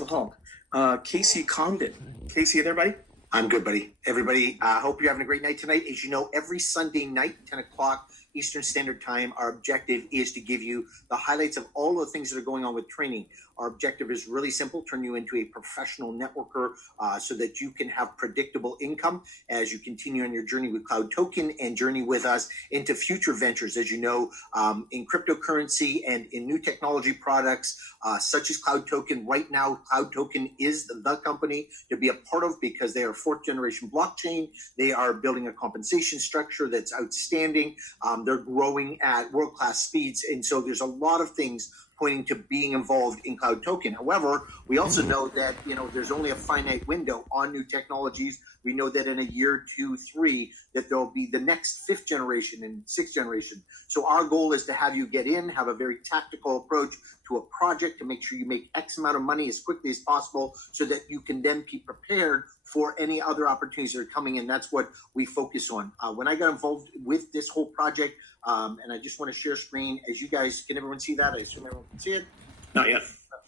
the Hulk. Casey Combden. Casey, there, buddy? I'm good, buddy. Everybody, hope you're having a great night tonight. As you know, every Sunday night, 10 o'clock Eastern Standard Time, our objective is to give you the highlights of all the things that are going on with training. Our objective is really simple: turn you into a professional networker so that you can have predictable income as you continue on your journey with Cloud Token and journey with us into future ventures, as you know, in cryptocurrency and in new technology products such as Cloud Token. Right now, Cloud Token is the company to be a part of because they are fourth generation blockchain. They are building a compensation structure that's outstanding. They're growing at world-class speeds. And so there's a lot of things pointing to being involved in Cloud Token. However, we also know that, there's only a finite window on new technologies. We know that in a year, 2, 3, that there'll be the next 5th generation and 6th generation. So our goal is to have you get in, have a very tactical approach to a project to make sure you make X amount of money as quickly as possible so that you can then be prepared for any other opportunities that are coming in. That's what we focus on. When I got involved with this whole project, and I just want to share screen, as you guys, can everyone see that? I assume everyone can see it. Not yet.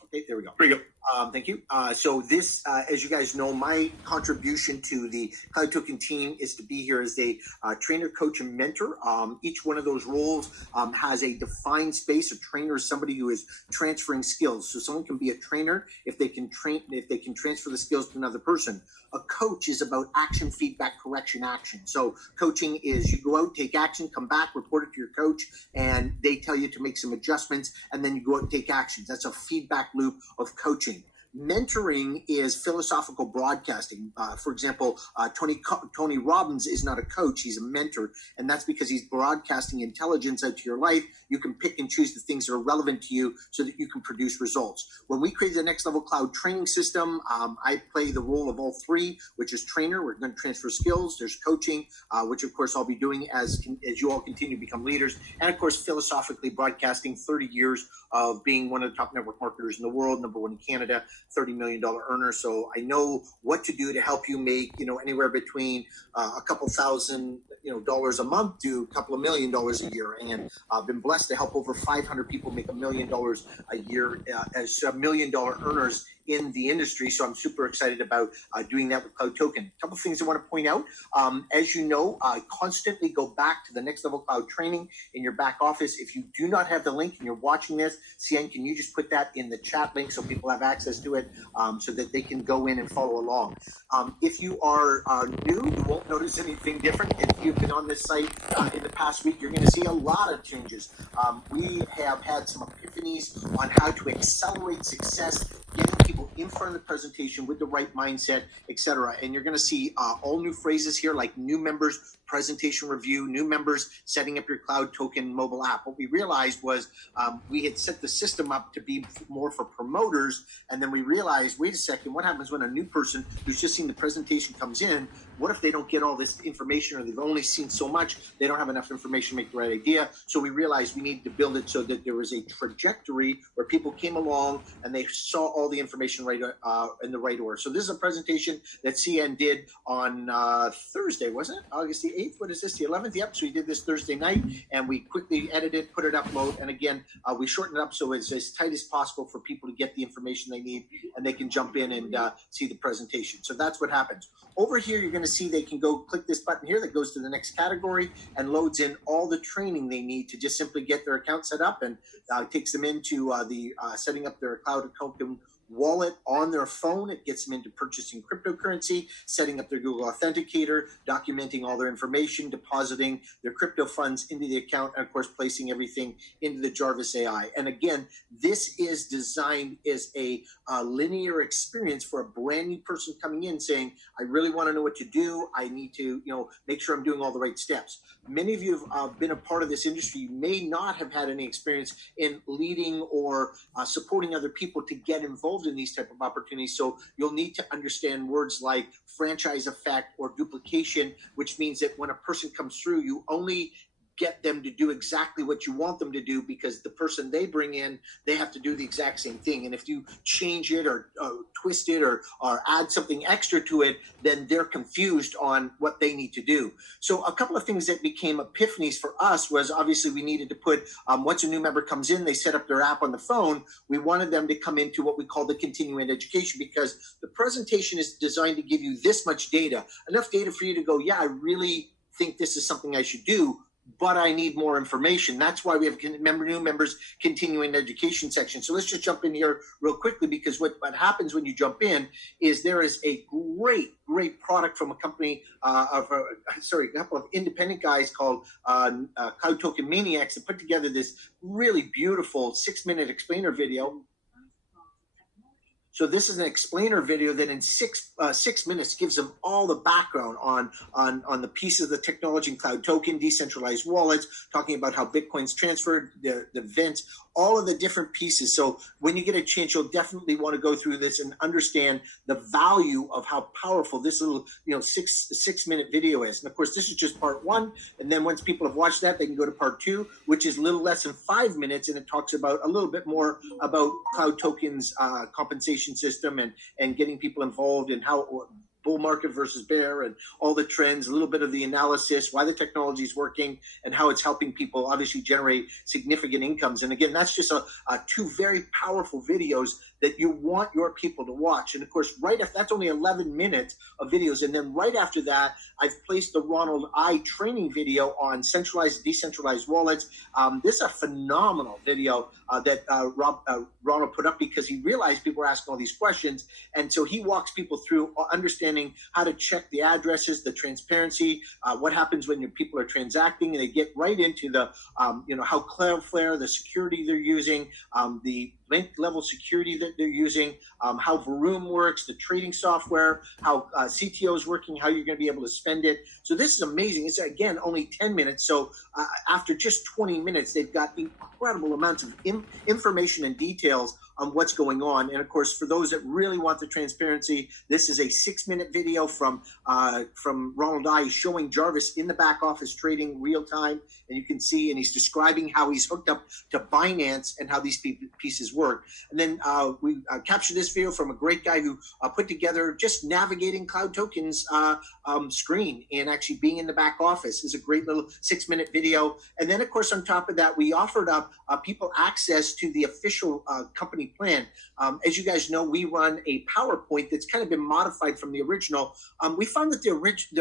Okay, there we go. There you go. Thank you. So this, as you guys know, my contribution to the Cloud Token team is to be here as a trainer, coach, and mentor. Each one of those roles has a defined space. A trainer is somebody who is transferring skills. So someone can be a trainer if they can transfer the skills to another person. A coach is about action, feedback, correction, action. So coaching is you go out, take action, come back, report it to your coach, and they tell you to make some adjustments, and then you go out and take actions. That's a feedback loop of coaching. Mentoring is philosophical broadcasting. For example, Tony Robbins is not a coach, he's a mentor, and that's because he's broadcasting intelligence out to your life. You can pick and choose the things that are relevant to you so that you can produce results. When we create the next level cloud training system, I play the role of all three, which is trainer. We're going to transfer skills. There's coaching, which of course I'll be doing as you all continue to become leaders, and of course philosophically broadcasting. 30 years of being one of the top network marketers in the world, number one in Canada, $30 million earner. So I know what to do to help you make, anywhere between a couple thousand, dollars a month to a couple of $1 million a year. And I've been blessed to help over 500 people make $1 million a year as $1 million earners in the industry. So I'm super excited about doing that with Cloud Token. A couple of things I want to point out. As you know, I constantly go back to the next level cloud training in your back office. If you do not have the link and you're watching this, CN, can you just put that in the chat link so people have access to it so that they can go in and follow along? If you are new, you won't notice anything different. If you've been on this site in the past week, you're going to see a lot of changes. We have had some epiphanies on how to accelerate success, getting people in front of the presentation with the right mindset, etc. And you're going to see all new phrases here, like new members presentation review, new members setting up your Cloud Token mobile app. What we realized was we had set the system up to be more for promoters, and then we realized, wait a second, what happens when a new person who's just seen the presentation comes in? What if they don't get all this information, or they've only seen so much, they don't have enough information to make the right idea? So we realized we needed to build it so that there was a trajectory where people came along and they saw all the information right in the right order. So this is a presentation that CN did on Thursday, wasn't it? August the 8th? What is this, the 11th? Yep, so we did this Thursday night, and we quickly edited, put it upload, and again, we shortened it up so it's as tight as possible for people to get the information they need, and they can jump in and see the presentation. So that's what happens. Over here, you're going to see they can go click this button here that goes to the next category and loads in all the training they need to just simply get their account set up, and takes them into the setting up their Cloud Token wallet on their phone. It gets them into purchasing cryptocurrency, setting up their Google Authenticator, documenting all their information, depositing their crypto funds into the account, and of course placing everything into the Jarvis AI. And again, this is designed as a linear experience for a brand new person coming in saying, I really want to know what to do. I need to make sure I'm doing all the right steps. Many of you have been a part of this industry. You may not have had any experience in leading or supporting other people to get involved in these type of opportunities. So you'll need to understand words like franchise effect or duplication, which means that when a person comes through, you only get them to do exactly what you want them to do, because the person they bring in, they have to do the exact same thing. And if you change it or twist it or add something extra to it, then they're confused on what they need to do. So a couple of things that became epiphanies for us was, obviously we needed to put, once a new member comes in, they set up their app on the phone. We wanted them to come into what we call the continuing education, because the presentation is designed to give you this much data, enough data for you to go, yeah, I really think this is something I should do, but I need more information. That's why we have new members continuing education section. So let's just jump in here real quickly, because what happens when you jump in is there is a great product from a company a couple of independent guys called Cloud Token Maniacs that put together this really beautiful 6-minute explainer video. So this is an explainer video that in 6 minutes gives them all the background on the pieces of the technology in Cloud Token, decentralized wallets, talking about how Bitcoin's transferred, the vents, all of the different pieces. So when you get a chance, you'll definitely want to go through this and understand the value of how powerful this little 6-minute video is. And of course, this is just part 1. And then once people have watched that, they can go to part 2, which is a little less than 5 minutes, and it talks about a little bit more about Cloud Token's compensation system and getting people involved in how bull market versus bear and all the trends, a little bit of the analysis, why the technology is working and how it's helping people obviously generate significant incomes. And again, that's just 2 very powerful videos that you want your people to watch. And of course, right after that's only 11 minutes of videos. And then right after that, I've placed the Ronald I training video on centralized, decentralized wallets. This is a phenomenal video that Ronald put up, because he realized people were asking all these questions. And so he walks people through understanding how to check the addresses, the transparency, what happens when your people are transacting, and they get right into the, how Cloudflare, the security they're using, the link level security that they're using, how Vroom works, the trading software, how CTO is working, how you're going to be able to spend it. So this is amazing. It's, again, only 10 minutes. So after just 20 minutes, they've got incredible amounts of information and details on what's going on. And of course, for those that really want the transparency, this is a 6-minute video from Ronald I showing Jarvis in the back office trading real time. And you can see, and he's describing how he's hooked up to Binance and how these pieces work. And then we captured this video from a great guy who put together just navigating Cloud Token's screen and actually being in the back office. Is a great little 6-minute video. And then, of course, on top of that, we offered up people access to the official company plan. As you guys know, we run a PowerPoint that's kind of been modified from the original. We found that the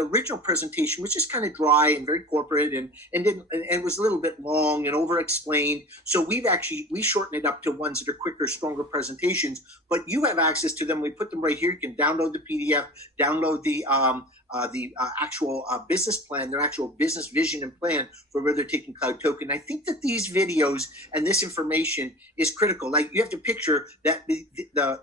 original presentation was just kind of dry and very corporate and was a little bit long and over-explained. So we shortened it up to ones that are quicker, stronger presentations. But you have access to them. We put them right here. You can download the PDF, download the actual business plan, their actual business vision and plan for where they're taking Cloud Token. I think that these videos and this information is critical. Like, you have to picture that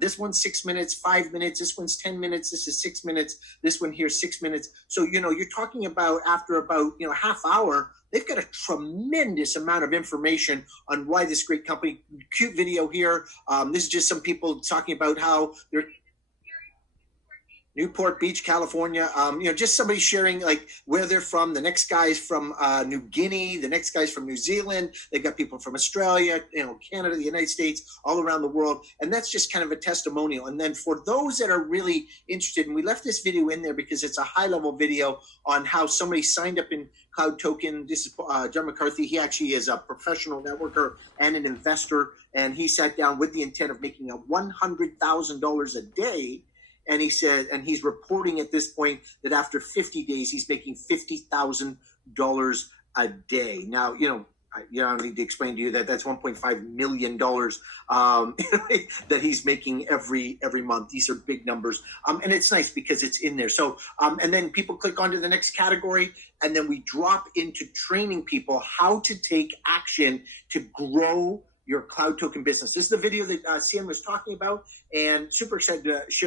this one's 6 minutes, 5 minutes, this one's 10 minutes, this is 6 minutes, this one here 6 minutes. So, you're talking about after about, half hour, they've got a tremendous amount of information on why this great company. Cute video here. This is just some people talking about how they're Newport Beach, California. Just somebody sharing like where they're from. The next guy's from New Guinea. The next guy's from New Zealand. They've got people from Australia, Canada, the United States, all around the world. And that's just kind of a testimonial. And then for those that are really interested, and we left this video in there because it's a high-level video on how somebody signed up in Cloud Token. This is John McCarthy. He actually is a professional networker and an investor. And he sat down with the intent of making $100,000 a day. And he said, and he's reporting at this point that after 50 days, he's making $50,000 a day. Now, I don't need to explain to you that that's $1.5 million that he's making every month. These are big numbers. And it's nice because it's in there. So, and then people click onto the next category, and then we drop into training people how to take action to grow your Cloud Token business. This is the video that Sian was talking about, and super excited to share